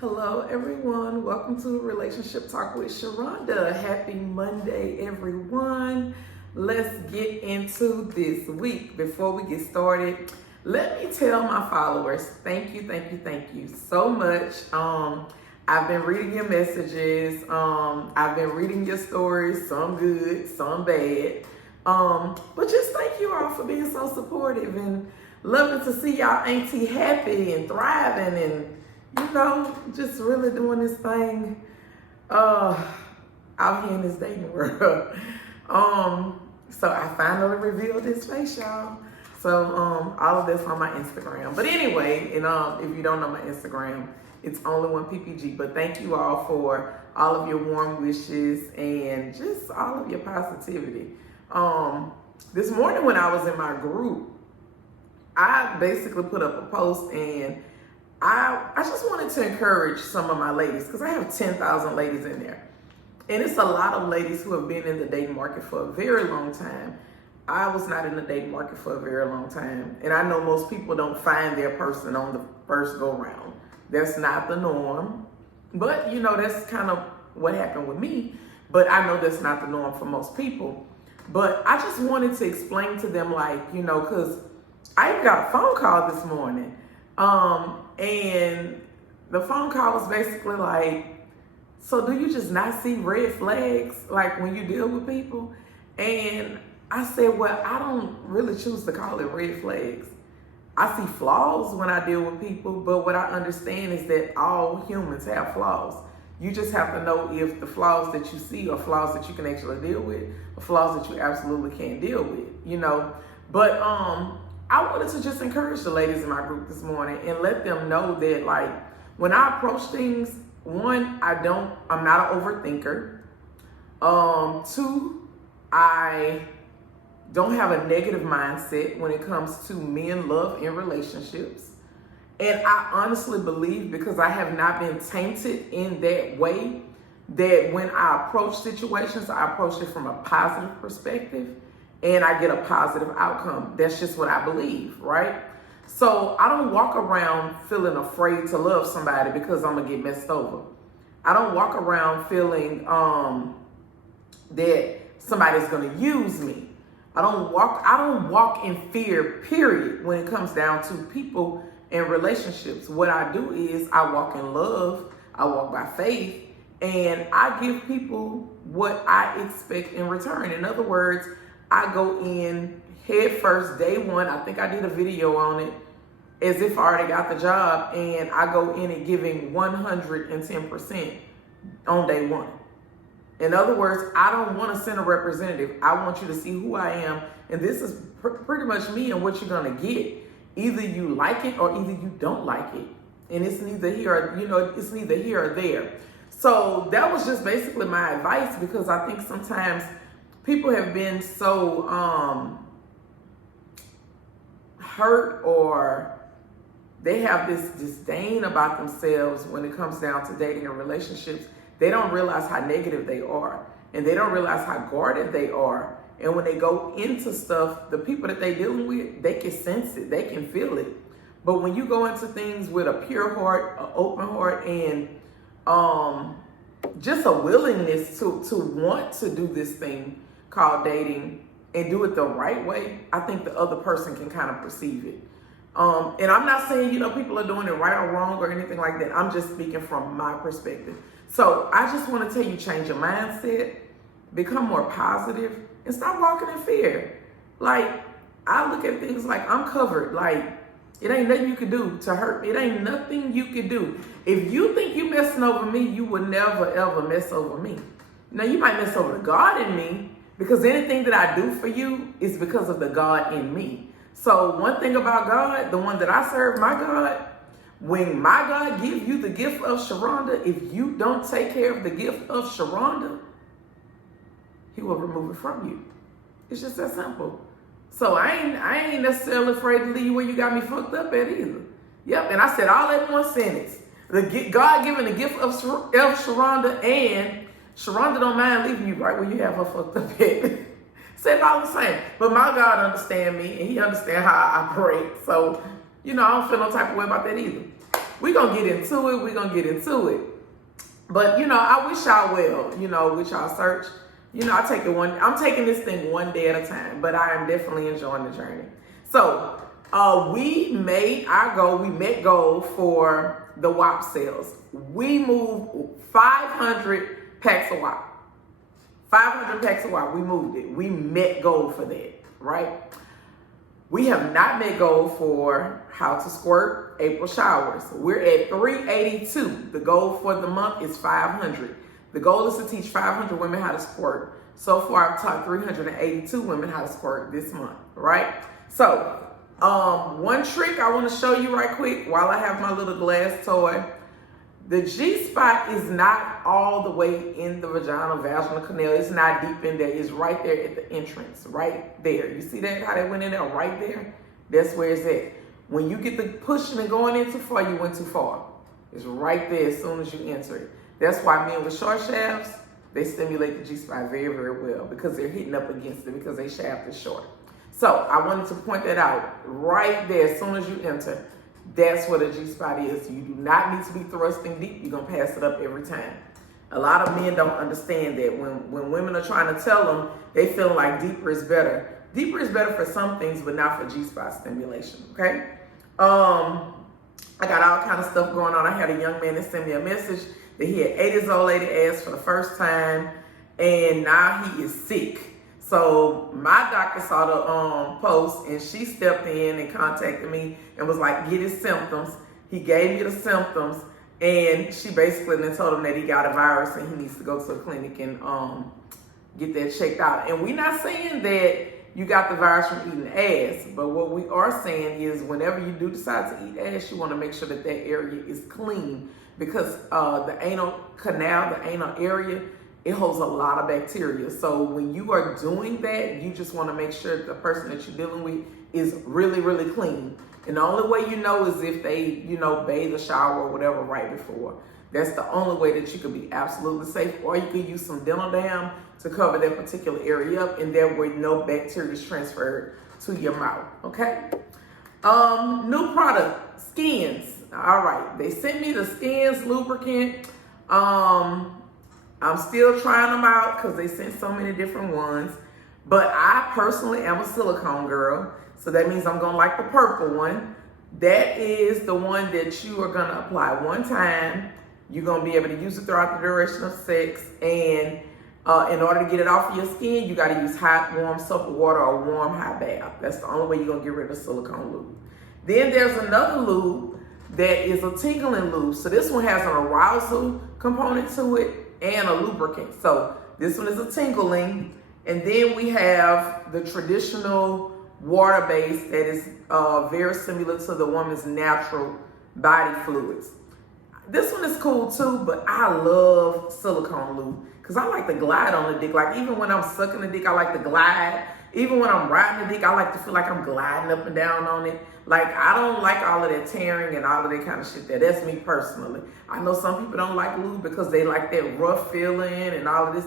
Hello, everyone. Welcome to Relationship Talk with Sharonda. Happy Monday, everyone. Let's get into this week. Before we get started, let me tell my followers, thank you so much. I've been reading your messages. I've been reading your stories, some good, some bad. But just thank you all for being so supportive and loving to see y'all auntie happy and thriving and just really doing this thing out here in this dating world. So I finally revealed this face, y'all. So all of this on my Instagram. But anyway, and if you don't know my Instagram, it's only one PPG. But thank you all for all of your warm wishes and just all of your positivity. This morning when I was in my group, I basically put up a post and I just wanted to encourage some of my ladies because I have 10,000 ladies in there. And it's a lot of ladies who have been in the dating market for a very long time. I was not in the dating market for a very long time. And I know most people don't find their person on the first go round. That's not the norm. But, that's kind of what happened with me. But I know that's not the norm for most people. But I just wanted to explain to them, because I even got a phone call this morning. And the phone call was basically like, so do you just not see red flags like when you deal with people? And I said, well, I don't really choose to call it red flags. I see flaws when I deal with people, but what I understand is that all humans have flaws. You just have to know if the flaws that you see are flaws that you can actually deal with or flaws that you absolutely can't deal with, But I wanted to just encourage the ladies in my group this morning and let them know that, when I approach things, one, I'm not an overthinker. Two, I don't have a negative mindset when it comes to men, love, and relationships. And I honestly believe, because I have not been tainted in that way, that when I approach situations, I approach it from a positive perspective. And I get a positive outcome. That's just what I believe, right? So I don't walk around feeling afraid to love somebody because I'm gonna get messed over. I don't walk around feeling that somebody's gonna use me. I don't walk in fear, period, when it comes down to people and relationships. What I do is I walk in love, I walk by faith, and I give people what I expect in return. In other words, I go in head first, day one. I think I did a video on it as if I already got the job. And I go in and giving 110% on day one. In other words, I don't want to send a representative. I want you to see who I am. And this is pretty much me and what you're going to get. Either you like it or either you don't like it. And it's neither here or, it's neither here or there. So that was just basically my advice, because I think sometimes people have been so hurt, or they have this disdain about themselves when it comes down to dating and relationships. They don't realize how negative they are, and they don't realize how guarded they are. And when they go into stuff, the people that they're dealing with, they can sense it, they can feel it. But when you go into things with a pure heart, an open heart, and just a willingness to want to do this thing called dating and do it the right way, I think the other person can kind of perceive it. And I'm not saying, people are doing it right or wrong or anything like that. I'm just speaking from my perspective. So I just want to tell you, change your mindset, become more positive, and stop walking in fear. I look at things like I'm covered. It ain't nothing you can do to hurt me. It ain't nothing you can do. If you think you messing over me, you will never, ever mess over me. Now, you might mess over the God in me, because anything that I do for you is because of the God in me. So one thing about God, the one that I serve, my God, when my God gives you the gift of Sharonda, if you don't take care of the gift of Sharonda, he will remove it from you. It's just that simple. So I ain't necessarily afraid to leave you where you got me fucked up at either. Yep, and I said all that in one sentence. God giving the gift of Sharonda, and Sharonda don't mind leaving you right where you have her fucked up at. Said all the same. But my God understand me, and he understand how I operate. So, I don't feel no type of way about that either. we're going to get into it. But, you know, I wish y'all well, you know, with y'all search. You know, I'm taking this thing one day at a time, but I am definitely enjoying the journey. So, we met goal for the WAP sales. We moved 500 packs of WAP. 500 packs of WAP, we moved it. We met goal for that, right? We have not met goal for how to squirt April showers. We're at 382. The goal for the month is 500. The goal is to teach 500 women how to squirt. So far, I've taught 382 women how to squirt this month, right? So, one trick I want to show you right quick while I have my little glass toy. The G-spot is not all the way in the vaginal canal. It's not deep in there. It's right there at the entrance, right there. You see that, how they went in there right there? That's where it's at. When you get the pushing and going in too far, you went too far. It's right there as soon as you enter it. That's why men with short shafts, they stimulate the G-spot very, very well because they're hitting up against it because their shaft is short. So I wanted to point that out right there as soon as you enter. That's what a G-spot is. You do not need to be thrusting deep. You're going to pass it up every time. A lot of men don't understand that. When women are trying to tell them, they feel like deeper is better. Deeper is better for some things, but not for G-spot stimulation, okay? I got all kind of stuff going on. I had a young man that sent me a message that he had ate his old lady ass for the first time, and now he is sick. So my doctor saw the post, and she stepped in and contacted me and was like, get his symptoms. He gave me the symptoms, and she basically then told him that he got a virus and he needs to go to a clinic and get that checked out. And we're not saying that you got the virus from eating ass, but what we are saying is whenever you do decide to eat ass, you want to make sure that that area is clean, because the anal canal, the anal area, it holds a lot of bacteria. So when you are doing that, you just want to make sure the person that you're dealing with is really, really clean. And the only way you know is if they, you know, bathe or shower or whatever right before. That's the only way that you can be absolutely safe. Or you can use some dental dam to cover that particular area up, and that way no bacteria is transferred to your mouth, okay? New product, Skins. All right, they sent me the Skins lubricant. I'm still trying them out because they sent so many different ones. But I personally am a silicone girl, so that means I'm gonna like the purple one. That is the one that you are gonna apply one time. You're gonna be able to use it throughout the duration of sex, and in order to get it off of your skin, you gotta use hot, warm soap and water or warm hot bath. That's the only way you're gonna get rid of silicone lube. Then there's another lube that is a tingling lube. So this one has an arousal component to it and a lubricant. So this one is a tingling. And then we have the traditional water-based that is very similar to the woman's natural body fluids. This one is cool too, but I love silicone lube because I like to glide on the dick. Like even when I'm sucking the dick, I like to glide. Even when I'm riding the dick, I like to feel like I'm gliding up and down on it. Like I don't like all of that tearing and all of that kind of shit there. That's me personally. I know some people don't like lube because they like that rough feeling and all of this.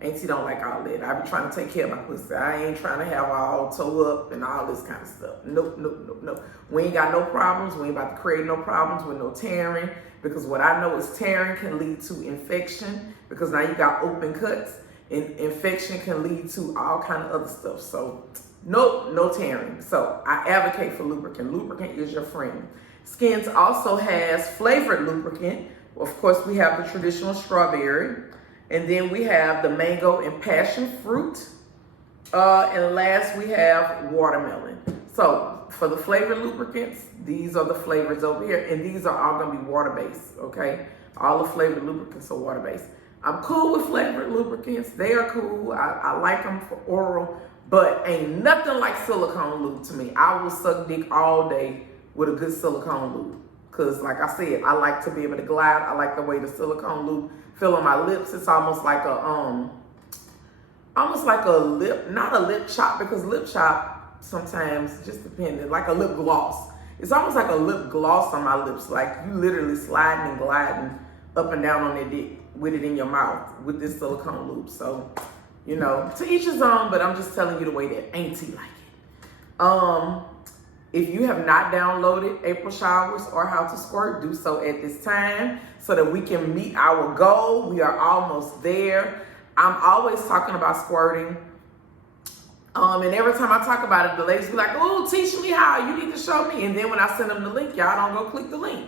Auntie don't like all that. I be trying to take care of my pussy. I ain't trying to have all toe up and all this kind of stuff. Nope. We ain't got no problems. We ain't about to create no problems with no tearing, because what I know is tearing can lead to infection, because now you got open cuts, and infection can lead to all kind of other stuff. So nope, no tearing. So I advocate for lubricant. Lubricant is your friend. Skins also has flavored lubricant. Of course, we have the traditional strawberry. And then we have the mango and passion fruit. And last we have watermelon. So for the flavored lubricants, these are the flavors over here. And these are all gonna be water-based, okay? All the flavored lubricants are water-based. I'm cool with flavored lubricants. They are cool. I like them for oral, but ain't nothing like silicone lube to me. I will suck dick all day with a good silicone lube. Cause like I said, I like to be able to glide. I like the way the silicone lube feel on my lips. It's almost like a lip, not a lip chop, because lip chop sometimes just depending, like a lip gloss. It's almost like a lip gloss on my lips. Like you literally sliding and gliding up and down on that dick with it in your mouth with this silicone lube. So, you know, to each his own, but I'm just telling you the way that auntie like it. If you have not downloaded April Showers or How to Squirt, do so at this time so that we can meet our goal. We are almost there. I'm always talking about squirting. And every time I talk about it, the ladies be like, oh, teach me how. You need to show me. And then when I send them the link, y'all don't go click the link.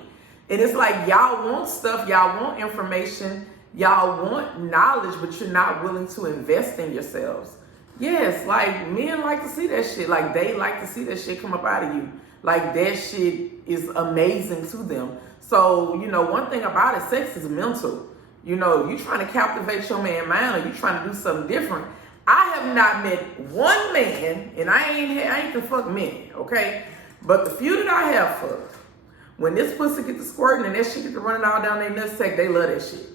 And it's like y'all want stuff, y'all want information, y'all want knowledge, but you're not willing to invest in yourselves. Yes, like men like to see that shit. Like they like to see that shit come up out of you. Like that shit is amazing to them. So, you know, one thing about it, sex is mental. You know, you trying to captivate your man mind or you trying to do something different. I have not met one man, and I ain't to fuck many, okay? But the few that I have fucked, when this pussy get to squirting and that shit get to running all down their nutsack, they love that shit.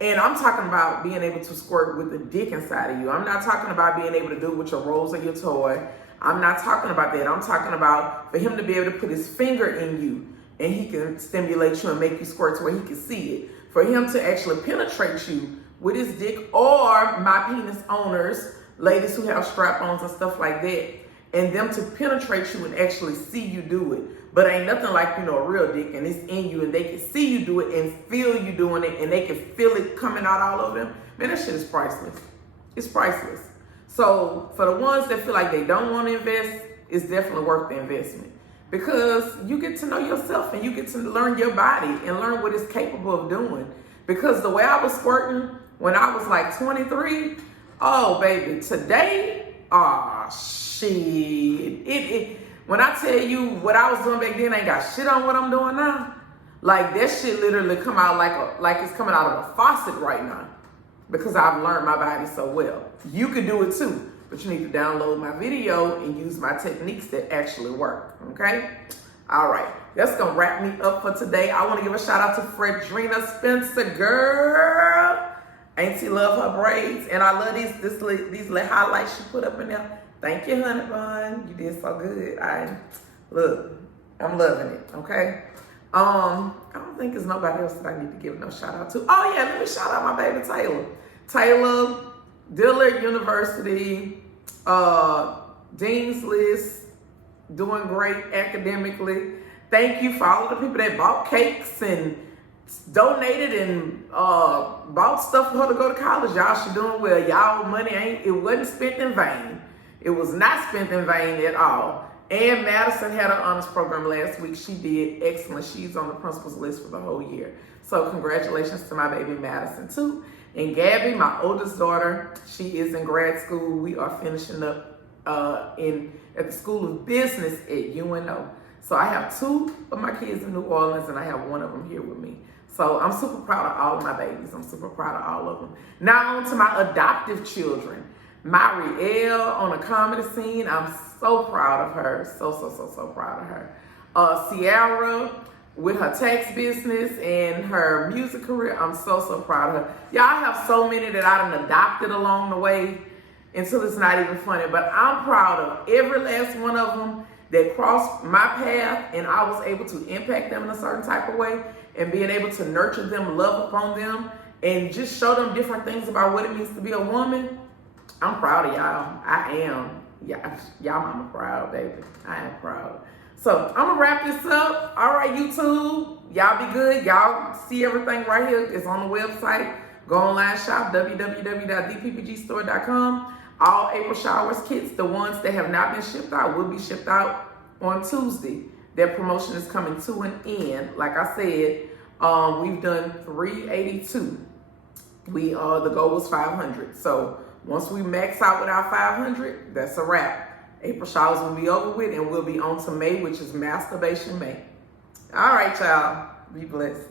And I'm talking about being able to squirt with the dick inside of you. I'm not talking about being able to do it with your rolls or your toy. I'm not talking about that. I'm talking about for him to be able to put his finger in you and he can stimulate you and make you squirt to where he can see it. For him to actually penetrate you with his dick, or my penis owners, ladies who have strap-ons and stuff like that, and them to penetrate you and actually see you do it. But ain't nothing like, you know, a real dick and it's in you and they can see you do it and feel you doing it and they can feel it coming out all over them. Man, that shit is priceless. It's priceless. So for the ones that feel like they don't want to invest, it's definitely worth the investment. Because you get to know yourself and you get to learn your body and learn what it's capable of doing. Because the way I was squirting when I was like 23, oh baby, today, oh shit. When I tell you what I was doing back then ain't got shit on what I'm doing now. Like that shit literally come out like it's coming out of a faucet right now. Because I've learned my body so well. You could do it too, but you need to download my video and use my techniques that actually work, okay? All right, that's gonna wrap me up for today. I wanna give a shout out to Fredrina Spencer, girl. Auntie love her braids, and I love these little highlights she put up in there. Thank you, honey bun. You did so good. I'm loving it, okay? I don't think there's nobody else that I need to give no shout out to. Oh yeah, let me shout out my baby Taylor. Taylor, Dillard University, Dean's List, doing great academically. Thank you for all of the people that bought cakes and donated and bought stuff for her to go to college. Y'all, she doing well. Y'all money it wasn't spent in vain. It was not spent in vain at all. And Madison had her honors program last week. She did excellent. She's on the principal's list for the whole year. So congratulations to my baby Madison too. And Gabby, my oldest daughter, she is in grad school. We are finishing up at the School of Business at UNO. So I have 2 of my kids in New Orleans and I have 1 of them here with me. So I'm super proud of all of my babies. I'm super proud of all of them. Now on to my adoptive children. Marielle on a comedy scene. I'm so proud of her. So proud of her. Sierra with her tax business and her music career. I'm so proud of her. Y'all have so many that I done adopted along the way until it's not even funny. But I'm proud of every last one of them that crossed my path and I was able to impact them in a certain type of way and being able to nurture them, love upon them, and just show them different things about what it means to be a woman. I'm proud of y'all. I am. Y'all mama proud, baby. I am proud. So I'm gonna wrap this up. All right, YouTube. Y'all be good. Y'all see everything right here. It's on the website. Go online shop, www.dppgstore.com. All April Showers kits, the ones that have not been shipped out, will be shipped out on Tuesday. Their promotion is coming to an end. Like I said, we've done 382. The goal was 500. So once we max out with our 500, that's a wrap. April Showers will be over with and we'll be on to May, which is Masturbation May. All right, y'all. Be blessed.